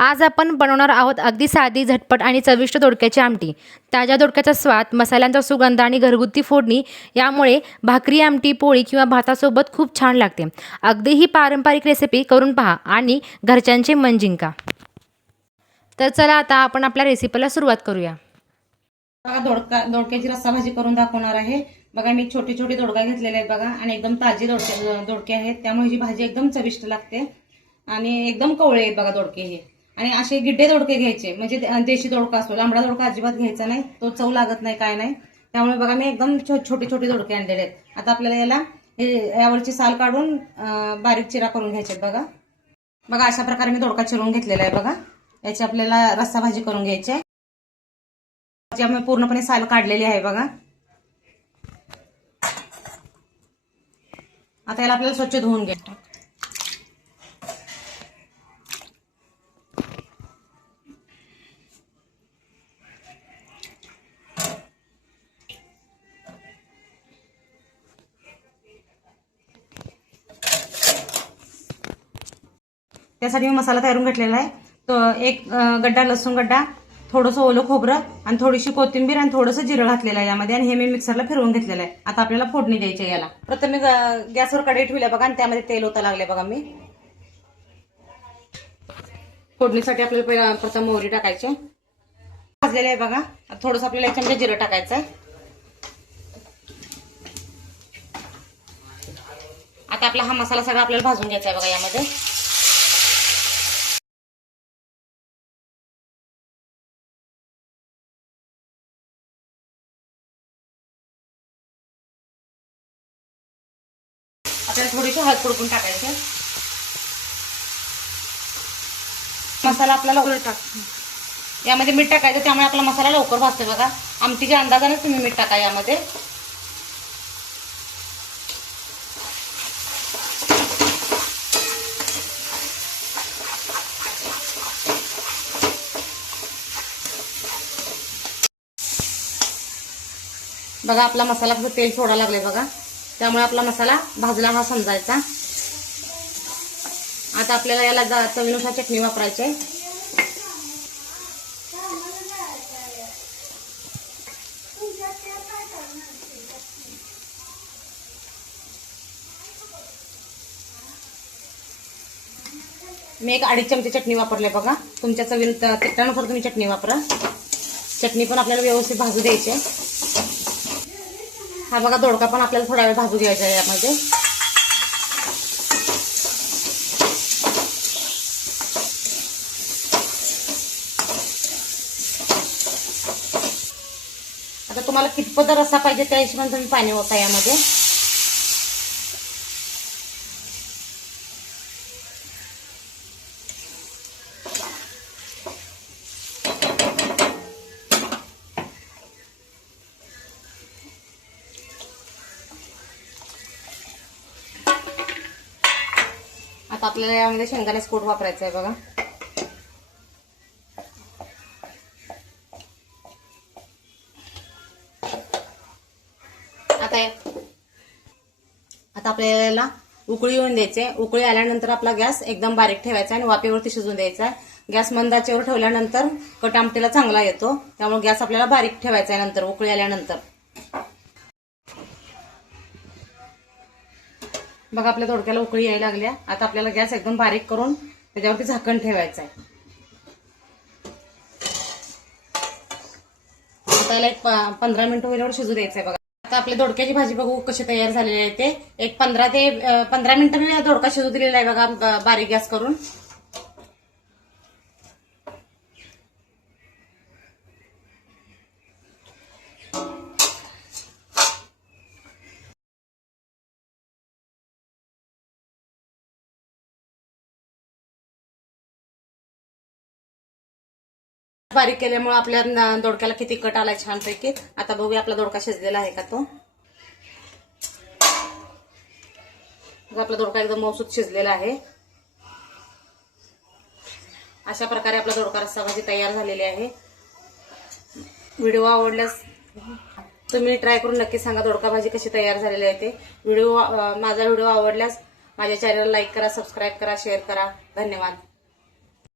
आज आपण बनवणार आहोत अगदी साधी, झटपट आणि चविष्ट दोडक्याची आमटी. ताज्या दोडक्याचा स्वाद, मसाल्यांचा सुगंध आणि घरगुती फोडणी यामुळे भाकरी, आमटी, पोळी किंवा भातासोबत खूप छान लागते. अगदी ही पारंपरिक रेसिपी करून पहा आणि घरच्यांचे मन जिंका. तर चला आता आपण आपल्या रेसिपीला सुरुवात करूया. बघा दोडक्याची रस्सा भाजी करून दाखवणार आहे. बघा मी छोटे छोटे दोडका घेतलेले आहेत बघा आणि एकदम ताजे दोडके आहेत, त्यामुळे ही भाजी एकदम चविष्ट लागते आणि एकदम कवळे आहेत बघा दोडके हे. आणि असे गिड्डे दोडके घ्यायचे, म्हणजे देशी दोडका असतो, लांबडा दोडका अजिबात घ्यायचा नाही, तो चव लागत नाही काय नाही. त्यामुळे बघा मी एकदम छोटे छोटे दोडके आणलेले आहेत. आता आपल्याला यावरची साल काढून बारीक चिरा करून घ्यायचे बघा. बघा अशा प्रकारे मी दोडका चिरून घेतलेला आहे बघा. याची आपल्याला रस्सा भाजी करून घ्यायची आहे. मी पूर्णपणे साल काढलेली आहे बघा. आता याला आपल्याला स्वच्छ धुवून घ्यायचं. त्यासाठी मी मसाला तयारून घेतलेला आहे. तो एक गड्डा लसूण गड्डा, थोडंसं ओलं खोबरं आणि थोडीशी कोथिंबीर आणि थोडंसं जिरं घातलेलं आहे यामध्ये, आणि हे मी मिक्सरला फिरवून घेतलेलं आहे. आता आपल्याला फोडणी द्यायची आहे याला. प्रथम मी गॅसवर कढई ठेवल्या बघा आणि त्यामध्ये तेल ओता लागले बघा. मी फोडणीसाठी आपल्याला प्रथम मोहरी टाकायची भाजलेली आहे बघा. थोडंसं आपल्याला एक चमचा जिरं टाकायचं आहे. आता आपला हा मसाला सगळा आपल्याला भाजून घ्यायचा आहे बघा यामध्ये. आपल्याला थोडीशी हळद कुडकून टाकायची. मसाला आपल्याला यामध्ये मीठ टाकायचं, त्यामुळे आपला मसाला लवकर भाजतो बघा. आमटीच्या अंदाजानेच तुम्ही मीठ टाका यामध्ये. बघा आपला मसाला कसं तेल सोडायला लागले बघा, त्यामुळे आपला मसाला भाजला हा समजायचा. आता आपल्याला याला चवीनुसार चटणी वापरायची आहे. मी एक 2.5 चमचे चटणी वापरले बघा. तुमच्या तिखटानुसार तुम्ही चटणी वापरा. चटणी पण आपल्याला व्यवस्थित भाजू द्यायची. हा बघा दोडका पण आपल्याला थोडा वेळ भाजू घ्यायचा आहे यामध्ये. आता तुम्हाला कितपत रस्सा पाहिजे त्या हिशोबाने तुम्ही पाणी ओता यामध्ये. आता आपल्याला यामध्ये शेंगदाण्याचा कूट वापरायचा आहे बघा. आता आपल्याला उकळी येऊन द्यायची. उकळी आल्यानंतर आपला गॅस एकदम बारीक ठेवायचा आणि वाफेवरती शिजून द्यायचा. गॅस मंद आचेवर ठेवल्यानंतर कट आमटीला चांगला येतो, त्यामुळे गॅस आपल्याला बारीक ठेवायचा आहे नंतर उकळी आल्यानंतर. बघा आपल्या दोडक्याला उकळी यायला लागल्या. आता आपल्याला गॅस एकदम बारीक करून त्याच्यावरती झाकण ठेवायचं आहे. आता याला एक 15 मिनिटं होईलवर शिजू द्यायचं आहे बघा. आता आपली दोडक्याची भाजी बघू कशी तयार झालेली आहे ते. एक 15 मिनिटं मी दोडका शिजू दिलेला आहे बघा बारीक गॅस करून. बारीक केल्यामुळे आपल्या दोडक्याला किती कट आलाय छानपैकी. आता बघूया आपला दोडका शिजलेला आहे का तो. आपला दोडका एकदम मऊसूत शिजलेला आहे. अशा प्रकारे आपला दोडका रस्सा भाजी तयार झालेली आहे. व्हिडिओ आवडल्यास तुम्ही ट्राय करून नक्की सांगा दोडका भाजी कशी तयार झालेली आहे ते. माझा व्हिडिओ आवडल्यास माझ्या चॅनलला लाईक करा, सबस्क्राईब करा, शेअर करा. धन्यवाद.